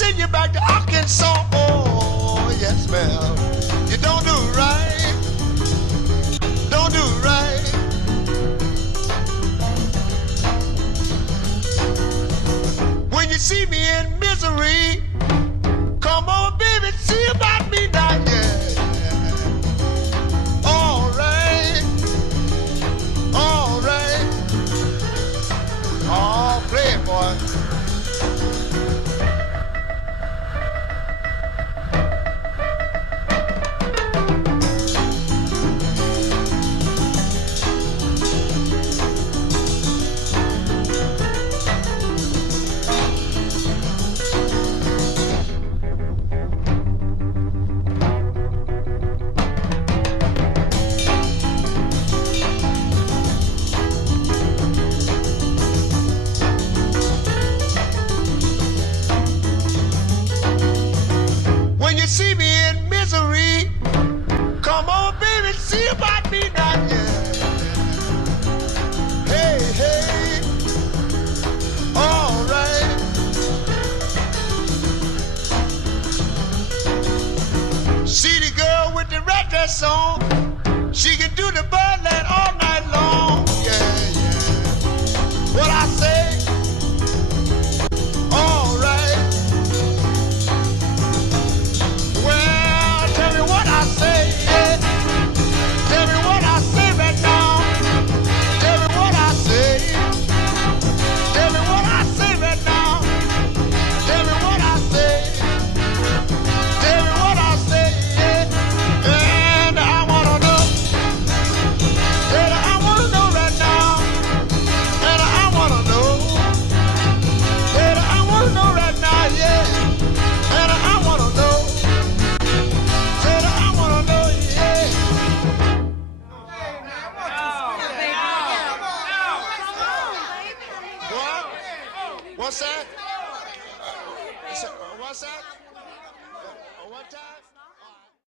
send you back to Arkansas. Oh, yes, ma'am. You don't do right. Don't do right. When you see me in misery, come on, baby, see about me now, yeah. All right. All right. Oh, play it, boy. When you see me in misery, come on, baby, see about me now, yeah. Hey, hey, all right. See the girl with the red dress on, she can do the birdland all night long, yeah, yeah. What I say, all right. What's that? What's that?